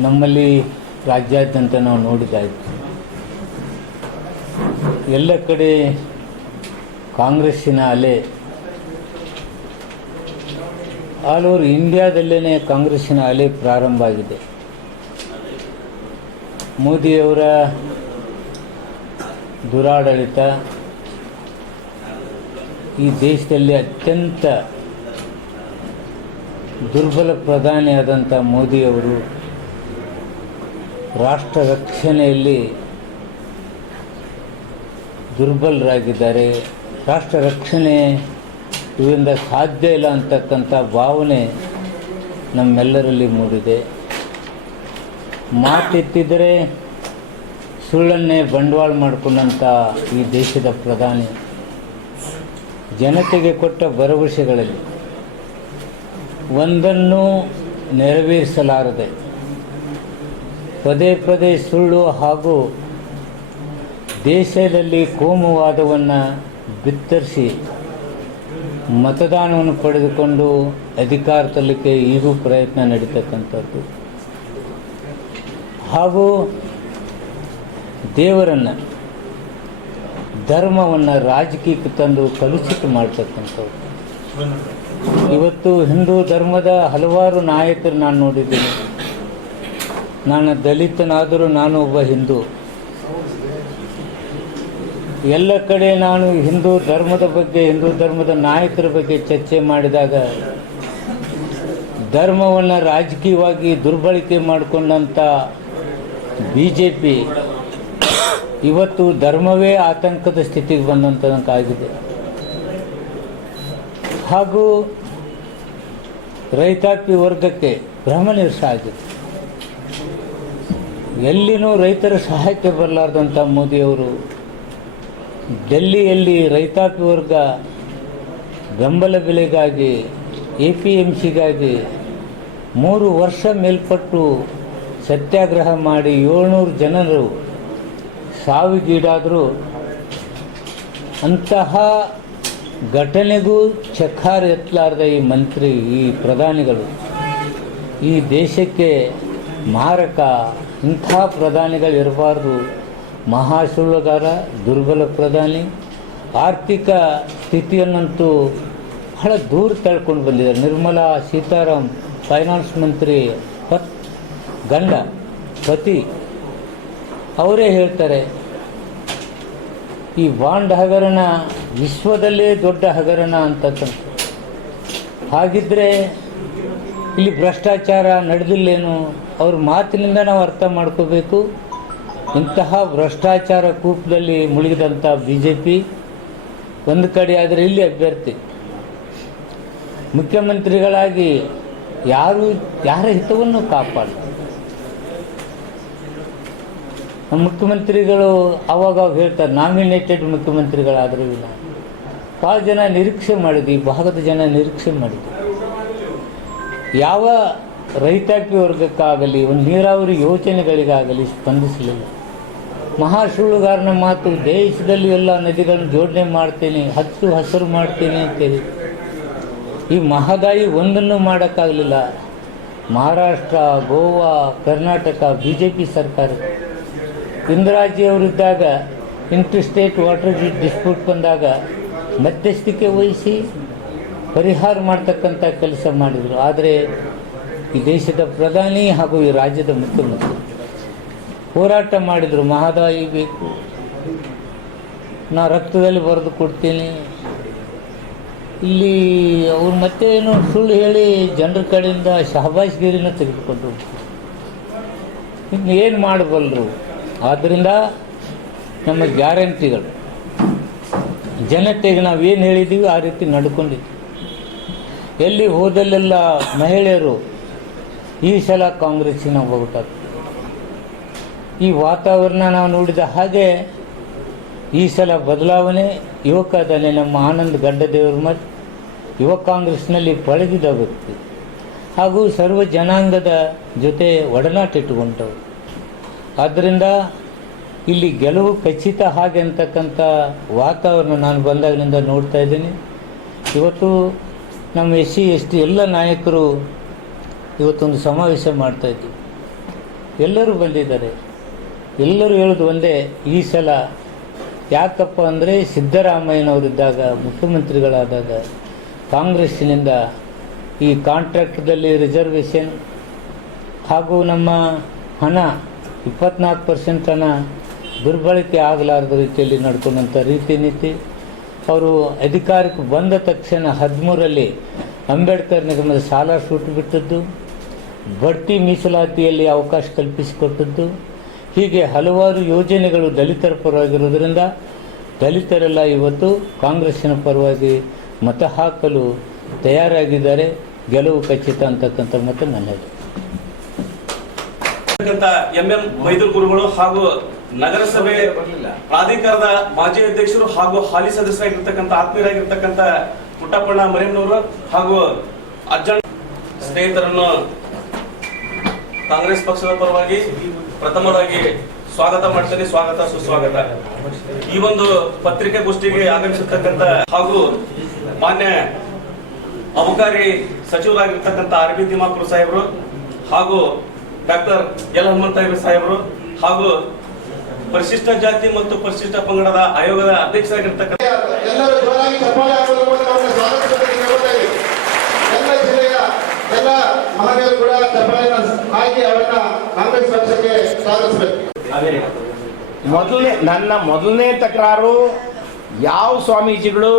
ನಮ್ಮಲ್ಲಿ ರಾಜ್ಯಾದ್ಯಂತ ನಾವು ನೋಡಿದಾಯಿತು. ಎಲ್ಲ ಕಡೆ ಕಾಂಗ್ರೆಸ್ಸಿನ ಅಲೆ. ಆಲ್ ಓವರ್ ಇಂಡಿಯಾದಲ್ಲೇ ಕಾಂಗ್ರೆಸ್ಸಿನ ಅಲೆ ಪ್ರಾರಂಭ ಆಗಿದೆ. ಮೋದಿಯವರ ದುರಾಡಳಿತ ಈ ದೇಶದಲ್ಲಿ ಅತ್ಯಂತ ದುರ್ಬಲ ಪ್ರಧಾನಿಯಾದಂಥ ಮೋದಿಯವರು ರಾಷ್ಟ್ರ ರಕ್ಷಣೆಯಲ್ಲಿ ದುರ್ಬಲರಾಗಿದ್ದಾರೆ. ರಾಷ್ಟ್ರ ರಕ್ಷಣೆ ಇದರಿಂದ ಸಾಧ್ಯ ಇಲ್ಲ ಅಂತಕ್ಕಂಥ ಭಾವನೆ ನಮ್ಮೆಲ್ಲರಲ್ಲಿ ಮೂಡಿದೆ. ಮಾತಿತ್ತಿದ್ದರೆ ಸುಳ್ಳನ್ನೇ ಬಂಡವಾಳ ಮಾಡಿಕೊಂಡಂಥ ಈ ದೇಶದ ಪ್ರಧಾನಿ. ಜನತೆಗೆ ಕೊಟ್ಟ ಭರವಸೆಗಳಲ್ಲಿ ಒಂದನ್ನು ನೆರವೇರಿಸಲಾರದೆ. ಪದೇ ಪದೇ ಸುಳ್ಳು ಹಾಗೂ ದೇಶದಲ್ಲಿ ಕೋಮುವಾದವನ್ನು ಬಿತ್ತರಿಸಿ ಮತದಾನವನ್ನು ಪಡೆದುಕೊಂಡು ಅಧಿಕಾರ ತರಲಿಕ್ಕೆ ಈಗೂ ಪ್ರಯತ್ನ ನಡೀತಕ್ಕಂಥದ್ದು. ಹಾಗೂ ದೇವರನ್ನು ಧರ್ಮವನ್ನು ರಾಜಕೀಯಕ್ಕೆ ತಂದು ಕಲುಷಿತ ಮಾಡ್ತಕ್ಕಂಥದ್ದು. ಇವತ್ತು ಹಿಂದೂ ಧರ್ಮದ ಹಲವಾರು ನಾಯಕರು ನಾನು ನೋಡಿದ್ದೀನಿ. ನಾನು ದಲಿತನಾದರೂ ನಾನು ಒಬ್ಬ ಹಿಂದೂ. ಎಲ್ಲ ಕಡೆ ನಾನು ಹಿಂದೂ ಧರ್ಮದ ಬಗ್ಗೆ, ಹಿಂದೂ ಧರ್ಮದ ನಾಯಕರ ಬಗ್ಗೆ ಚರ್ಚೆ ಮಾಡಿದಾಗ ಧರ್ಮವನ್ನು ರಾಜಕೀಯವಾಗಿ ದುರ್ಬಳಕೆ ಮಾಡಿಕೊಂಡಂಥ ಬಿ ಜೆ ಪಿ ಇವತ್ತು ಧರ್ಮವೇ ಆತಂಕದ ಸ್ಥಿತಿಗೆ ಬಂದಂತಾಗಿದೆ ಹಾಗೂ ರೈತಾಪಿ ವರ್ಗಕ್ಕೆ ಭ್ರಮನಿರ್ಷ ಆಗಿದೆ. ಎಲ್ಲಿನೂ ರೈತರ ಸಹಾಯಕ್ಕೆ ಬರಲಾರ್ದಂಥ ಮೋದಿಯವರು ಡೆಲ್ಲಿಯಲ್ಲಿ ರೈತಾಪಿ ವರ್ಗ ಬೆಂಬಲ ಬೆಲೆಗಾಗಿ ಎ ಪಿ ಎಂ ಸಿಗಾಗಿ ಮೂರು ವರ್ಷ ಮೇಲ್ಪಟ್ಟು ಸತ್ಯಾಗ್ರಹ ಮಾಡಿ ಏಳ್ನೂರು ಜನರು ಸಾವಿಗೀಡಾದರು, ಅಂತಹ ಘಟನೆಗೂ ಚಕಾರ ಎತ್ತಲಾರ್ದ ಈ ಮಂತ್ರಿ, ಈ ಪ್ರಧಾನಿಗಳು. ಈ ದೇಶಕ್ಕೆ ಮಾರಕ ಇಂಥ ಪ್ರಧಾನಿಗಳು ಇರಬಾರ್ದು ಮಹಾ ದುರ್ಬಲ ಪ್ರಧಾನಿ, ಆರ್ಥಿಕ ಸ್ಥಿತಿಯನ್ನಂತೂ ಬಹಳ ದೂರ ತಳ್ಕೊಂಡು ಬಂದಿದ್ದಾರೆ. ನಿರ್ಮಲಾ ಸೀತಾರಾಮ್ ಫೈನಾನ್ಸ್ ಮಂತ್ರಿ ಪತ್ ಗಂಡ ಪತಿ ಅವರೇ ಹೇಳ್ತಾರೆ, ಈ ಬಾಂಡ್ ಹಗರಣ ವಿಶ್ವದಲ್ಲೇ ದೊಡ್ಡ ಹಗರಣ ಅಂತ ಹಾಗಿದ್ದರೆ ಇಲ್ಲಿ ಭ್ರಷ್ಟಾಚಾರ ನಡೆದಿಲ್ಲೇನು? ಅವ್ರ ಮಾತಿನಿಂದ ನಾವು ಅರ್ಥ ಮಾಡ್ಕೋಬೇಕು. ಇಂತಹ ಭ್ರಷ್ಟಾಚಾರ ಕೂಪದಲ್ಲಿ ಮುಳುಗಿದಂಥ ಬಿ ಜೆ ಪಿ ಒಂದು ಕಡೆ ಆದರೆ ಇಲ್ಲಿ ಅಭ್ಯರ್ಥಿ. ಮುಖ್ಯಮಂತ್ರಿಗಳಾಗಿ ಯಾರು, ಯಾರ ಹಿತವನ್ನು ಕಾಪಾಡ ಮುಖ್ಯಮಂತ್ರಿಗಳು ಅವಾಗ ಹೇಳ್ತಾರೆ, ನಾಮಿನೇಟೆಡ್ ಮುಖ್ಯಮಂತ್ರಿಗಳಾದರೂ ಇಲ್ಲ. ಭಾಳ ಜನ ನಿರೀಕ್ಷೆ ಮಾಡಿದ್ವಿ ಭಾಗದ ಜನ ನಿರೀಕ್ಷೆ ಮಾಡಿದ್ವಿ ಯಾವ ರೈತಾಪಿ ವರ್ಗಕ್ಕಾಗಲಿ, ಒಂದು ನೀರಾವರಿ ಯೋಜನೆಗಳಿಗಾಗಲಿ ಸ್ಪಂದಿಸಲಿಲ್ಲ. ಮಹಾ ಸುಳ್ಳುಗಾರನ ಮಾತು, ದೇಶದಲ್ಲಿ ಎಲ್ಲ ನದಿಗಳನ್ನು ಜೋಡಣೆ ಮಾಡ್ತೇನೆ ಹಚ್ಚು ಹಸಿರು ಮಾಡ್ತೇನೆ ಅಂತೇಳಿ. ಈ ಮಹದಾಯಿ ಒಂದನ್ನು ಮಾಡೋಕ್ಕಾಗಲಿಲ್ಲ. Maharashtra, Goa, Karnataka B J P ಸರ್ಕಾರ. ಇಂದಿರಾಜಿಯವರಿದ್ದಾಗ ಇಂಟರ್ ಸ್ಟೇಟ್ ವಾಟರ್ ಡಿಸ್ಪ್ಯೂಟ್ ಬಂದಾಗ ಮಧ್ಯಸ್ಥಿಕೆ ವಹಿಸಿ ಪರಿಹಾರ ಮಾಡ್ತಕ್ಕಂಥ ಕೆಲಸ ಮಾಡಿದರು. ಆದರೆ ಈ ದೇಶದ ಪ್ರಧಾನಿ ಹಾಗೂ ಈ ರಾಜ್ಯದ ಮುಖ್ಯಮಂತ್ರಿ. ಹೋರಾಟ ಮಾಡಿದರು, ಮಹದಾಯಿ ಬೇಕು. ನಾ ರಕ್ತದಲ್ಲಿ ಬರೆದು ಕೊಡ್ತೀನಿ. ಇಲ್ಲಿ ಅವ್ರು ಮತ್ತೆ ಏನು ಸುಳ್ಳು ಹೇಳಿ ಜನರ ಕಡೆಯಿಂದ ಶಹಬಾಜ್ಗಿರಿನ ತೆಗೆದುಕೊಂಡು ಇನ್ನು ಏನು ಮಾಡಬಲ್ಲರು ಆದ್ದರಿಂದ ನಮ್ಮ ಗ್ಯಾರಂಟಿಗಳು. ಜನತೆಗೆ ನಾವು ಏನು ಹೇಳಿದ್ದೀವಿ ಆ ರೀತಿ ನಡ್ಕೊಂಡಿದ್ವಿ. ಎಲ್ಲಿ ಹೋದಲ್ಲೆಲ್ಲ ಮಹಿಳೆಯರು ಈ ಸಲ ಕಾಂಗ್ರೆಸ್ಸಿನ ಹೋಗ್ತಾರೆ ಈ ವಾತಾವರಣ ನಾವು ನೋಡಿದ ಹಾಗೆ ಈ ಸಲ ಬದಲಾವಣೆ, ಯುವಕದಲ್ಲಿ ನಮ್ಮ ಆನಂದ್ ಗಡ್ಡದೇವರು ಮತ್ತು ಯುವ ಕಾಂಗ್ರೆಸ್ನಲ್ಲಿ ಪಳಗಿದ ವ್ಯಕ್ತಿ. ಹಾಗೂ ಸರ್ವ ಜನಾಂಗದ ಜೊತೆ ಒಡನಾಟ ಇಟ್ಟುಕೊಂಡವರು ಆದ್ದರಿಂದ ಇಲ್ಲಿ ಗೆಲುವು ಖಚಿತ ಹಾಗೆ ಅಂತಕ್ಕಂಥ ವಾತಾವರಣ ನಾನು ಬಂದಾಗಲಿಂದ ನೋಡ್ತಾ ಇದ್ದೀನಿ. ಇವತ್ತು ನಮ್ಮ ಎಸ್ ಸಿ ಎಸ್ ಟಿ ಎಲ್ಲ ನಾಯಕರು ಇವತ್ತೊಂದು ಸಮಾವೇಶ ಮಾಡ್ತಾ ಇದ್ದೀವಿ ಎಲ್ಲರೂ ಬಂದಿದ್ದಾರೆ. ಎಲ್ಲರೂ ಹೇಳೋದು ಒಂದೇ, ಈ ಸಲ ಯಾಕಪ್ಪ ಅಂದರೆ ಸಿದ್ದರಾಮಯ್ಯನವರಿದ್ದಾಗ ಮುಖ್ಯಮಂತ್ರಿಗಳಾದಾಗ ಕಾಂಗ್ರೆಸ್ಸಿನಿಂದ ಈ ಕಾಂಟ್ರಾಕ್ಟ್ದಲ್ಲಿ ರಿಸರ್ವೇಷನ್ ಹಾಗೂ ನಮ್ಮ ಹಣ, ಇಪ್ಪತ್ನಾಲ್ಕು ಪರ್ಸೆಂಟ್ ಹಣ ದುರ್ಬಳಕೆ ಆಗಲಾರದ ರೀತಿಯಲ್ಲಿ ನಡ್ಕೊಂಡಂಥ ರೀತಿ ನೀತಿ. ಅವರು ಅಧಿಕಾರಕ್ಕೆ ಬಂದ ತಕ್ಷಣ ಹದಿಮೂರಲ್ಲಿ ಅಂಬೇಡ್ಕರ್ ನಿಗಮದ ಸಾಲ ಸುಟ್ಟು ಬಿಟ್ಟದ್ದು. ಬಡ್ತಿ ಮೀಸಲಾತಿಯಲ್ಲಿ ಅವಕಾಶ ಕಲ್ಪಿಸಿಕೊಟ್ಟದ್ದು. ಹೀಗೆ ಹಲವಾರು ಯೋಜನೆಗಳು ದಲಿತರ ಪರವಾಗಿರುವುದರಿಂದ ದಲಿತರೆಲ್ಲ ಇವತ್ತು ಕಾಂಗ್ರೆಸ್ಸಿನ ಪರವಾಗಿ ಮತ ಹಾಕಲು ತಯಾರಾಗಿದ್ದಾರೆ. ಗೆಲುವು ಖಚಿತ ಅಂತಕ್ಕಂಥ ಮತ ನನ್ನದು ಎಂ ಎಂ ಮೈದೂರು ಗುರುಗಳು ಹಾಗೂ ನಗರಸಭೆ ಪ್ರಾಧಿಕಾರದ ಮಾಜಿ ಅಧ್ಯಕ್ಷರು ಹಾಗೂ ಹಾಲಿ ಸದಸ್ಯರಾಗಿರ್ತಕ್ಕಂಥ, ಆತ್ಮೀಯರಾಗಿರ್ತಕ್ಕಂಥ ಪುಟ್ಟಪ್ಪಣ್ಣ ಮರಿಯಮ್ಮನವರು ಹಾಗೂ ಅಜ್ಜ ಸ್ನೇಹಿತರನ್ನು ಕಾಂಗ್ರೆಸ್ ಪಕ್ಷದ ಪರವಾಗಿ ಪ್ರಥಮವಾಗಿ ಸ್ವಾಗತ ಮಾಡ್ತೇನೆ. ಸ್ವಾಗತ, ಸುಸ್ವಾಗತ. ಈ ಒಂದು ಪತ್ರಿಕಾಗೋಷ್ಠಿಗೆ ಆಗಮಿಸಿರ್ತಕ್ಕಂಥ ಹಾಗೂ ಮಾನ್ಯ ಅಬಕಾರಿ ಸಚಿವರಾಗಿರ್ತಕ್ಕಂಥ ಆರ್ ಬಿ ತಿಮ್ಮಾಪುರ ಸಾಹೇಬರು ಹಾಗೂ ಡಾಕ್ಟರ್ ಎಲ್ ಹನುಮಂತ ಸಾಹೇಬರು ಹಾಗೂ ಪರಿಶಿಷ್ಟ ಜಾತಿ ಮತ್ತು ಪರಿಶಿಷ್ಟ ಪಂಗಡದ ಆಯೋಗದ ಅಧ್ಯಕ್ಷರಾಗಿರ್ತಕ್ಕಂಥ ಎಲ್ಲರೂ ಜೋರಾಗಿ ಚಪ್ಪಾಳೆ ಹಾಕೋದ್ರ ಮೂಲಕ ಅವರನ್ನು ಸ್ವಾಗತಿಸಬೇಕು ಹೇಳ್ತಾ ಇದ್ದೀವಿ. ಎಲ್ಲ ಜಿಲ್ಲೆಯ ಎಲ್ಲ ಮಹನೀಯರು ಕೂಡ ಹಾಕಿ ಅವರನ್ನ ಕಾಂಗ್ರೆಸ್ ಪಕ್ಷಕ್ಕೆ ಸ್ವಾಗತಿಸಬೇಕು. ಮೊದಲನೇ ನನ್ನ ಮೊದಲನೇ ತಕರಾರು ಯಾವ ಸ್ವಾಮೀಜಿಗಳು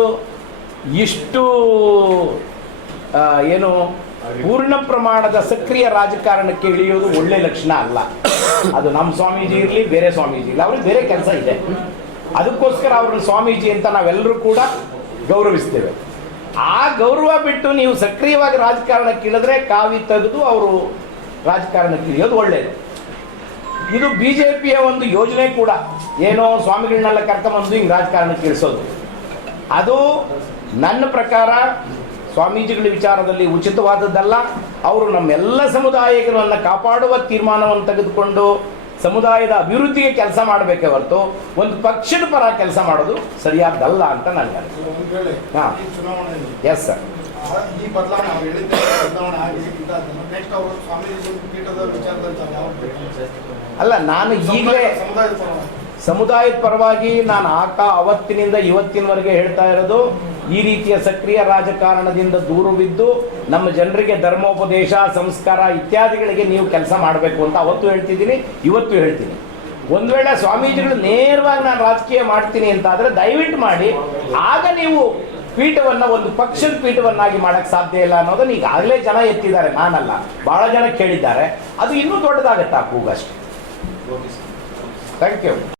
ಇಷ್ಟು ಏನು ಪೂರ್ಣ ಪ್ರಮಾಣದ ಸಕ್ರಿಯ ರಾಜಕಾರಣಕ್ಕೆ ಇಳಿಯೋದು ಒಳ್ಳೆ ಲಕ್ಷಣ ಅಲ್ಲ. ಅದು ನಮ್ಮ ಸ್ವಾಮೀಜಿ ಇರಲಿ ಬೇರೆ ಸ್ವಾಮೀಜಿ ಇರಲಿ ಅವ್ರಿಗೆ ಬೇರೆ ಕೆಲಸ ಇದೆ. ಅದಕ್ಕೋಸ್ಕರ ಅವ್ರನ್ನ ಸ್ವಾಮೀಜಿ ಅಂತ ನಾವೆಲ್ಲರೂ ಕೂಡ ಗೌರವಿಸ್ತೇವೆ. ಆ ಗೌರವ ಬಿಟ್ಟು ನೀವು ಸಕ್ರಿಯವಾಗಿ ರಾಜಕಾರಣಕ್ಕೆ ಇಳಿದ್ರೆ ಕಾವಿ ತೆಗೆದು ಅವರು ರಾಜಕಾರಣಕ್ಕೆ ಇಳಿಯೋದು ಒಳ್ಳೆಯದು ಇದು ಬಿಜೆಪಿಯ ಒಂದು ಯೋಜನೆ ಕೂಡ. ಏನೋ ಸ್ವಾಮಿಗಳನ್ನೆಲ್ಲ ಕರ್ಕೊಂಬಂದು ಹಿಂಗೆ ರಾಜಕಾರಣಕ್ಕೆ ಇಳಿಸೋದು. ಅದು ನನ್ನ ಪ್ರಕಾರ ಸ್ವಾಮೀಜಿಗಳ ವಿಚಾರದಲ್ಲಿ ಉಚಿತವಾದದ್ದಲ್ಲ. ಅವರು ನಮ್ಮೆಲ್ಲ ಸಮುದಾಯಗಳನ್ನು ಕಾಪಾಡುವ ತೀರ್ಮಾನವನ್ನು ತೆಗೆದುಕೊಂಡು ಸಮುದಾಯದ ಅಭಿವೃದ್ಧಿಗೆ ಕೆಲಸ ಮಾಡಬೇಕೆ ಹೊರತು ಒಂದು ಪಕ್ಷದ ಪರ ಕೆಲಸ ಮಾಡೋದು ಸರಿಯಾದಲ್ಲ ಅಂತ ನನಗೆ ಅನಿಸುತ್ತೆ. ಎಸ್ ಸರ್ ಈ ಬದಲಾವಣೆ ಅವ್ರು ಹೇಳಿದ್ದೆ ಬದಲಾವಣೆ ಆಗಿ ನೆಕ್ಸ್ಟ್ ಅವರು ಸ್ವಾಮೀಜಿ ಪೀಠದ ವಿಚಾರದಲ್ಲಿ ತಾವು ಯಾವ ಅಲ್ಲ ನಾನು ಈಗಲೇ ಸಮುದಾಯದ ಪರವಾಗಿ. ಸಮುದಾಯದ ಪರವಾಗಿ ನಾನು ಆಕ ಅವತ್ತಿನಿಂದ ಇವತ್ತಿನವರೆಗೆ ಹೇಳ್ತಾ ಇರೋದು ಈ ರೀತಿಯ ಸಕ್ರಿಯ ರಾಜಕಾರಣದಿಂದ ದೂರವಿದ್ದು ನಮ್ಮ ಜನರಿಗೆ ಧರ್ಮೋಪದೇಶ, ಸಂಸ್ಕಾರ ಇತ್ಯಾದಿಗಳಿಗೆ ನೀವು ಕೆಲಸ ಮಾಡಬೇಕು ಅಂತ ಅವತ್ತು ಹೇಳ್ತಿದ್ದೀನಿ, ಇವತ್ತು ಹೇಳ್ತೀನಿ. ಒಂದು ವೇಳೆ ಸ್ವಾಮೀಜಿಗಳು ನೇರವಾಗಿ ನಾನು ರಾಜಕೀಯ ಮಾಡ್ತೀನಿ ಅಂತ ಆದರೆ ದಯವಿಟ್ಟು ಮಾಡಿ, ಆಗ ನೀವು ಪೀಠವನ್ನು, ಒಂದು ಪಕ್ಷದ ಪೀಠವನ್ನಾಗಿ ಮಾಡೋಕ್ಕೆ ಸಾಧ್ಯ ಇಲ್ಲ ಅನ್ನೋದನ್ನ ಈಗಾಗಲೇ ಜನ ಎತ್ತಿದ್ದಾರೆ, ನಾನಲ್ಲ. ಬಹಳ ಜನ ಕೇಳಿದ್ದಾರೆ. ಅದು ಇನ್ನೂ ದೊಡ್ಡದಾಗತ್ತೆ, ಆ ಕೂಗಷ್ಟೇ? Thank you